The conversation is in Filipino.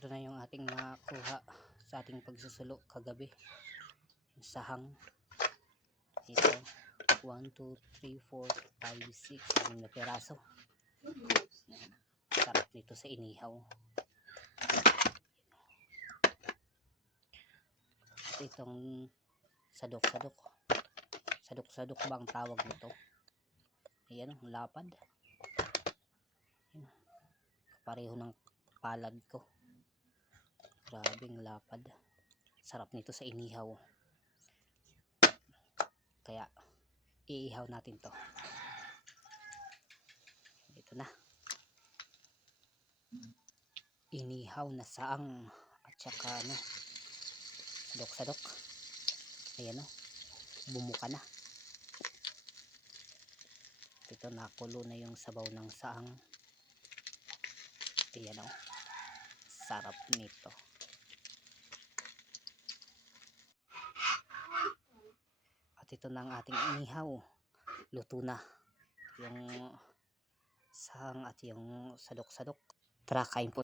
Ito na yung ating nakuha sa ating pagsusulo kagabi. Yung sahang. Ito. 1, 2, 3, 4, 5, 6. 6 na peraso. Sarap nito sa inihaw. At itong sadok-sadok. Sadok-sadok ba ang tawag nito? Ayan, lapad. Ayan. Kapareho ng palad ko. Grabing lapad. Sarap nito sa inihaw. Kaya iihaw natin to. Ito na. Inihaw na saang at saka sadok-sadok. Ayan o. Bumuka na. Ito nakulo na yung sabaw ng saang. Ayan o. Sarap nito. At ito na ang ating inihaw. Luto na. Yung saang at yung sadok-sadok. Tara, kain po.